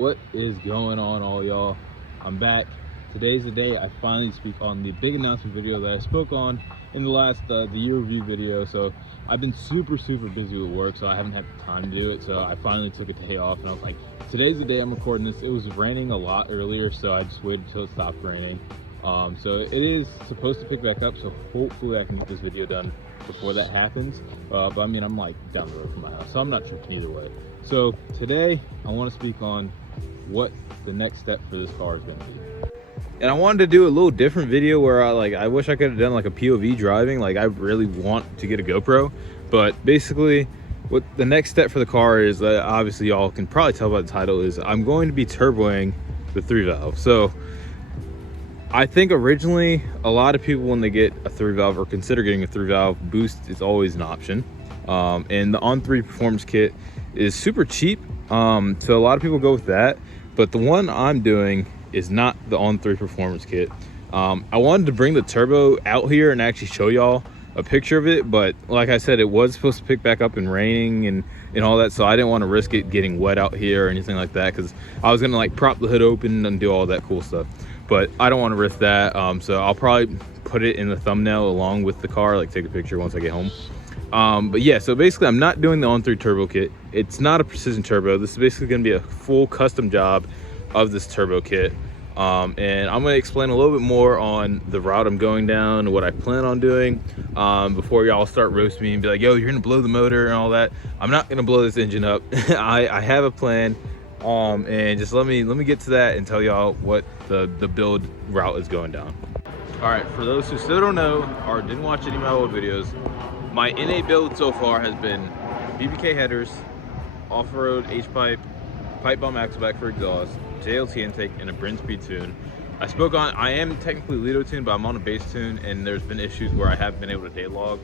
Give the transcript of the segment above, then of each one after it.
What is going on, all y'all? I'm back. Today's the day I finally speak on the big announcement video that I spoke on in the last the year review video. So I've been super busy with work, so I haven't had the time to do it. So I finally took a day off, and I was like, today's the day I'm recording this. It was raining a lot earlier, so I just waited until it stopped raining. So it is supposed to pick back up, so hopefully I can get this video done before that happens. But I mean, I'm like down the road from my house, so I'm not sure either way. So today I want to speak on what the next step for this car is going to be. And I wanted to do a little different video where I wish I could have done like a POV driving. Like, I really want to get a GoPro, but basically what the next step for the car is, obviously y'all can probably tell by the title, is I'm going to be turboing the 3-valve. So I think originally a lot of people, when they get a 3-valve or consider getting a 3-valve, boost is always an option. And the On3 performance kit is super cheap, so a lot of people go with that. But the one I'm doing is not the On3 performance kit. I wanted to bring the turbo out here and actually show y'all a picture of it, but like I said, it was supposed to pick back up and raining and all that, so I didn't want to risk it getting wet out here or anything like that, because I was gonna like prop the hood open and do all that cool stuff, but I don't want to risk that. So I'll probably put it in the thumbnail along with the car, like take a picture once I get home. But yeah, so basically I'm not doing the On3 turbo kit. It's not a precision turbo. This is basically going to be a full custom job of this turbo kit. And I'm going to explain a little bit more on the route I'm going down and what I plan on doing, before y'all start roasting me and be like, yo, you're going to blow the motor and all that. I'm not going to blow this engine up. I have a plan. And just let me get to that and tell y'all what the build route is going down. All right, for those who still don't know or didn't watch any of my old videos, my NA build so far has been BBK headers, off-road H-pipe, pipe bomb axleback for exhaust, JLT intake, and a Brinspeed tune. I am technically Lido tune, but I'm on a base tune, and there's been issues where I haven't been able to date log.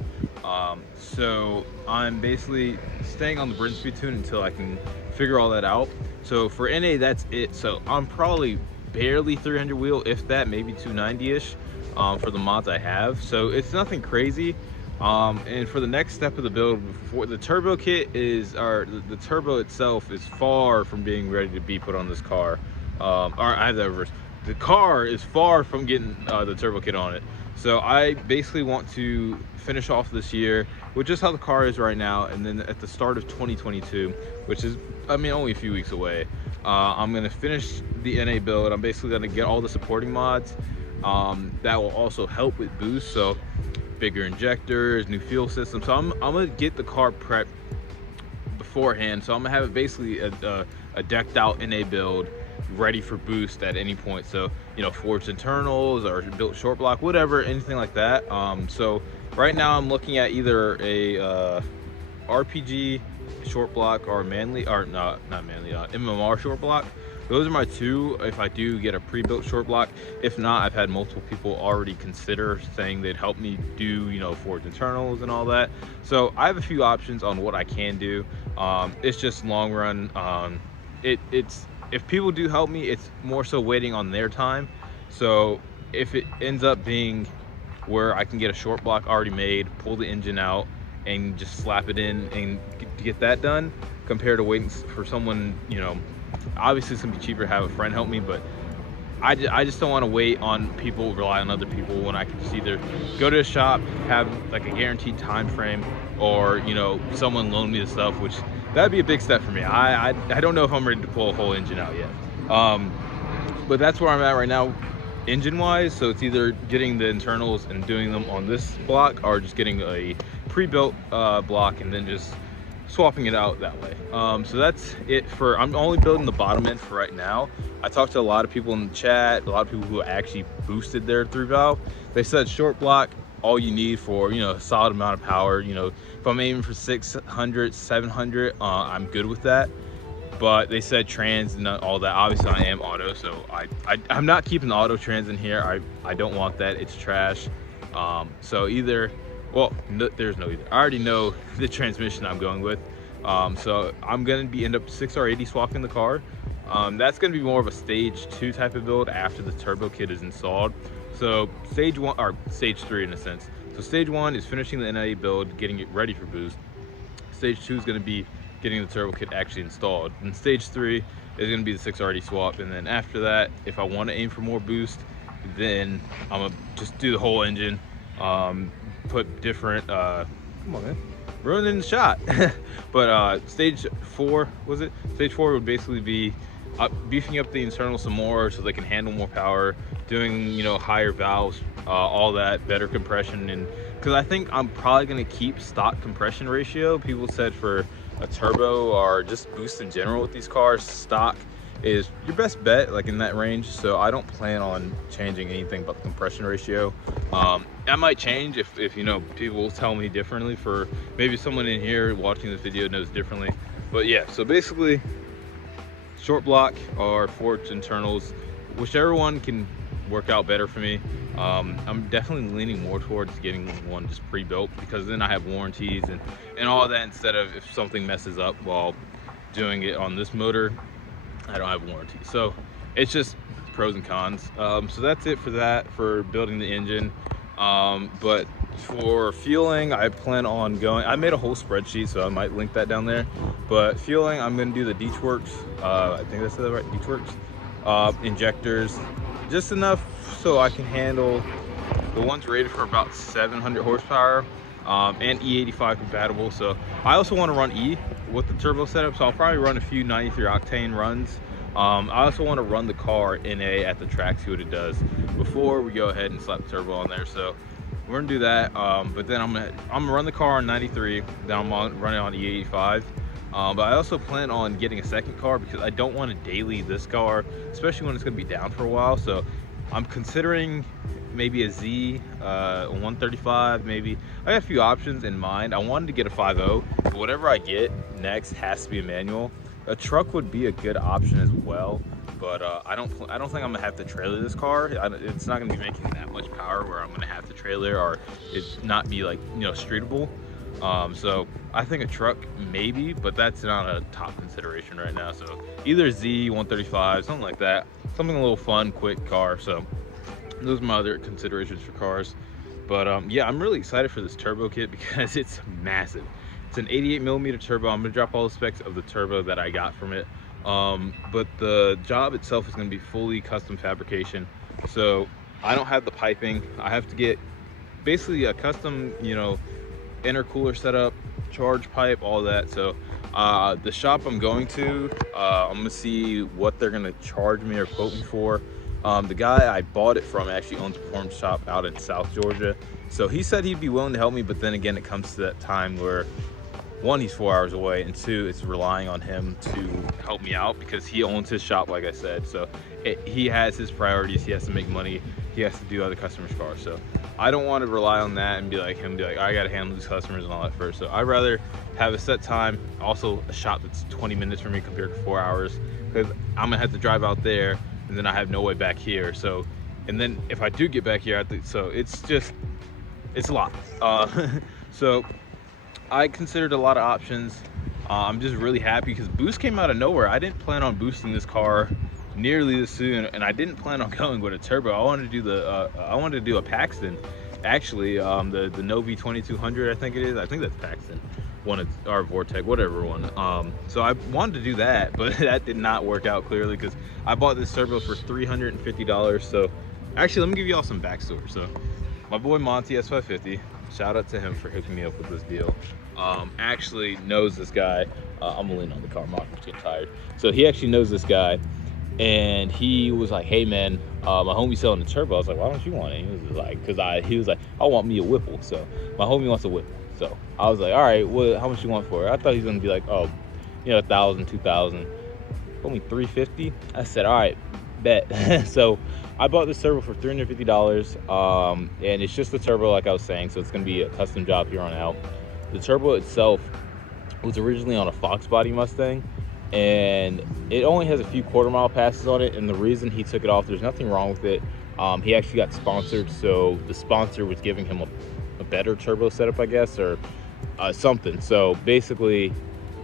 So I'm basically staying on the Brinspeed tune until I can figure all that out. So for NA, that's it. So I'm probably barely 300 wheel, if that, maybe 290-ish, for the mods I have. So it's nothing crazy. And for the next step of the build, for the turbo kit the turbo itself is far from being ready to be put on this car. Or I have that reversed. The car is far from getting the turbo kit on it. So I basically want to finish off this year with just how the car is right now, and then at the start of 2022, which is, I mean, only a few weeks away, I'm gonna finish the NA build. I'm basically gonna get all the supporting mods that will also help with boost. So bigger injectors, new fuel system. So I'm gonna get the car prepped beforehand. So I'm gonna have it basically a decked out NA build ready for boost at any point. So, you know, forged internals or built short block, whatever, anything like that. So right now I'm looking at either a RPG short block or manly, or not manly, MMR short block. Those are my two if I do get a pre-built short block. If not, I've had multiple people already consider saying they'd help me do, you know, forged internals and all that. So I have a few options on what I can do. It's just long run. It's if people do help me, it's more so waiting on their time. So if it ends up being where I can get a short block already made, pull the engine out and just slap it in and get that done, compared to waiting for someone, you know, obviously it's gonna be cheaper to have a friend help me, but I just don't want to wait on people, rely on other people, when I can just either go to a shop, have like a guaranteed time frame, or, you know, someone loan me the stuff, which that'd be a big step for me. I don't know if I'm ready to pull a whole engine out yet, but that's where I'm at right now engine wise. So it's either getting the internals and doing them on this block, or just getting a pre-built block and then just swapping it out that way. So that's it for, I'm only building the bottom end for right now. I talked to a lot of people in the chat, a lot of people who actually boosted their 3-valve. They said short block, all you need for, you know, a solid amount of power. You know, if I'm aiming for 600, 700, I'm good with that. But they said trans and all that. Obviously I am auto, so I'm not keeping the auto trans in here. I don't want that, it's trash. So either, well, no, there's no either. I already know the transmission I'm going with. So I'm gonna end up 6R80 swapping the car. That's gonna be more of a stage 2 type of build after the turbo kit is installed. So stage 1, or stage 3 in a sense. So stage 1 is finishing the NIA build, getting it ready for boost. Stage 2 is gonna be getting the turbo kit actually installed. And stage 3 is going to be the 6RD swap. And then after that, if I want to aim for more boost, then I'm gonna just do the whole engine, put different come on, man, ruining the shot. But stage 4, was it? Stage 4 would basically be beefing up the internal some more so they can handle more power, doing, you know, higher valves, all that, better compression. And because I think I'm probably going to keep stock compression ratio. People said for a turbo or just boost in general with these cars, stock is your best bet, like in that range. So I don't plan on changing anything but the compression ratio. That might change if you know, people tell me differently. For maybe someone in here watching this video knows differently. But yeah, so basically short block or forged internals, whichever one can work out better for me. I'm definitely leaning more towards getting one just pre-built, because then I have warranties and all that, instead of if something messes up while doing it on this motor, I don't have warranty. So it's just pros and cons. So that's it for that, for building the engine. But for fueling, I plan on going, I made a whole spreadsheet, so I might link that down there. But fueling, I'm going to do the Deechworks, I think that's the right, Deechworks injectors, just enough so I can handle the ones rated for about 700 horsepower, and E85 compatible. So I also want to run E with the turbo setup, so I'll probably run a few 93 octane runs. I also want to run the car NA at the track, see what it does before we go ahead and slap the turbo on there. So we're gonna do that. But then I'm gonna run the car on 93, then I'm running on E85. But I also plan on getting a second car, because I don't want to daily this car, especially when it's gonna be down for a while. So I'm considering maybe a Z, a 135 maybe. I got a few options in mind. I wanted to get a 5.0, but whatever I get next has to be a manual. A truck would be a good option as well, but I don't think I'm gonna have to trailer this car. It's not gonna be making that much power where I'm gonna have to trailer, or it not be, like, you know, streetable. So I think a truck maybe, but that's not a top consideration right now. So either Z, 135, something like that, something a little fun, quick car. So those are my other considerations for cars. But yeah, I'm really excited for this turbo kit because it's massive. It's an 88mm turbo. I'm gonna drop all the specs of the turbo that I got from it. But the job itself is gonna be fully custom fabrication. So I don't have the piping. I have to get basically a custom, you know, intercooler setup, charge pipe, all that. So the shop I'm going to, I'm gonna see what they're gonna charge me or quote me for. The guy I bought it from actually owns a performance shop out in South Georgia. So he said he'd be willing to help me, but then again, it comes to that time where, one, he's 4 hours away, and two, it's relying on him to help me out because he owns his shop, like I said. So he has his priorities. He has to make money. He has to do other customers' cars. So I don't want to rely on that and be like I got to handle these customers and all that first. So I'd rather have a set time, also a shop that's 20 minutes for me compared to 4 hours, because I'm gonna have to drive out there and then I have no way back here. So, and then if I do get back here, so it's a lot. So I considered a lot of options. I'm just really happy because boost came out of nowhere. I didn't plan on boosting this car nearly this soon, and I didn't plan on going with a turbo. I wanted to do a Paxton, actually, the Novi 2200, I think it is. I think that's Paxton, or Vortec, whatever one. So I wanted to do that, but that did not work out clearly because I bought this turbo for $350. So actually, let me give you all some backstory. So my boy Monty S550, shout out to him for hooking me up with this deal. Actually knows this guy. I'm gonna lean on the car, I'm getting tired. So he actually knows this guy, and he was like, hey man, my homie's selling a turbo. I was like, why don't you want it? He was like, he was like, I want me a Whipple. So my homie wants a Whipple. So I was like, all right, well, how much you want for it? I thought he was gonna be like, oh, you know, 1,000, 2,000. Only $350. I said, all right, bet. So I bought this turbo for $350, and it's just the turbo, like I was saying. So it's gonna be a custom job here on out. The turbo itself was originally on a Fox body Mustang, and it only has a few quarter-mile passes on it. And the reason he took it off, there's nothing wrong with it. He actually got sponsored, so the sponsor was giving him a better turbo setup, I guess, or something. So basically,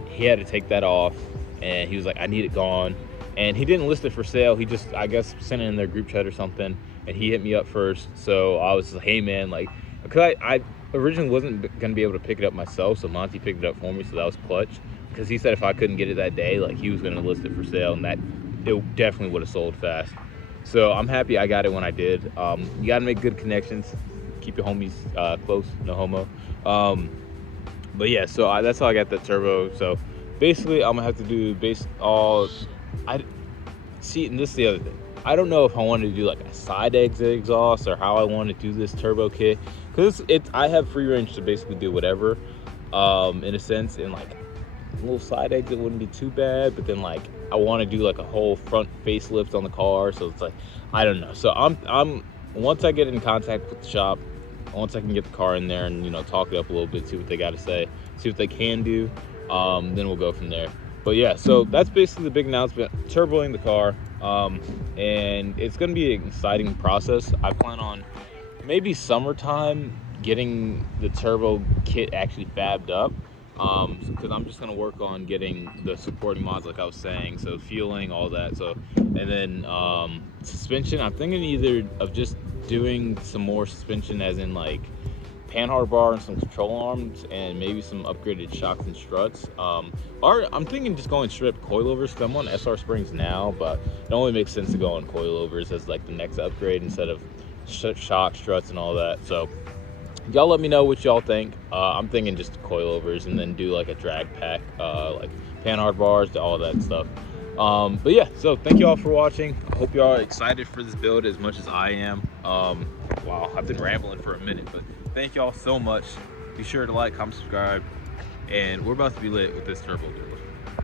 he had to take that off, and he was like, I need it gone. And he didn't list it for sale. He just, I guess, sent it in their group chat or something, and he hit me up first. So I was like, hey man, like, because I originally wasn't gonna be able to pick it up myself, so Monty picked it up for me, so that was clutch. because he said if I couldn't get it that day, like he was gonna list it for sale, and that it definitely would have sold fast. So I'm happy I got it when I did. You gotta make good connections, keep your homies close, no homo. But yeah, so that's how I got that turbo. So basically I'm gonna have to do I see, and this is the other thing, I don't know if I wanted to do like a side exit exhaust or how I want to do this turbo kit, because I have free range to basically do whatever, in a sense, and like a little side exit wouldn't be too bad, but then like I want to do like a whole front facelift on the car, so it's like I don't know. So I'm once I get in contact with the shop, once I can get the car in there and, you know, talk it up a little bit, see what they got to say, see what they can do, then we'll go from there. But yeah, so that's basically the big announcement, turboing the car, and it's going to be an exciting process. I plan on maybe summertime getting the turbo kit actually fabbed up, because I'm just going to work on getting the supporting mods like I was saying, so fueling, all that. So, and then suspension, I'm thinking either of just doing some more suspension, as in like panhard bar and some control arms, and maybe some upgraded shocks and struts, or I'm thinking just going straight coilovers, because I'm on SR springs now, but it only makes sense to go on coilovers as like the next upgrade instead of shock, struts, and all that. So y'all let me know what y'all think. I'm thinking just coilovers, and then do like a drag pack, like panhard bars, all that stuff. But yeah, so thank you all for watching. I hope y'all are excited for this build as much as I am. Wow, I've been rambling for a minute, but thank y'all so much. Be sure to like, comment, subscribe, and we're about to be lit with this turbo build.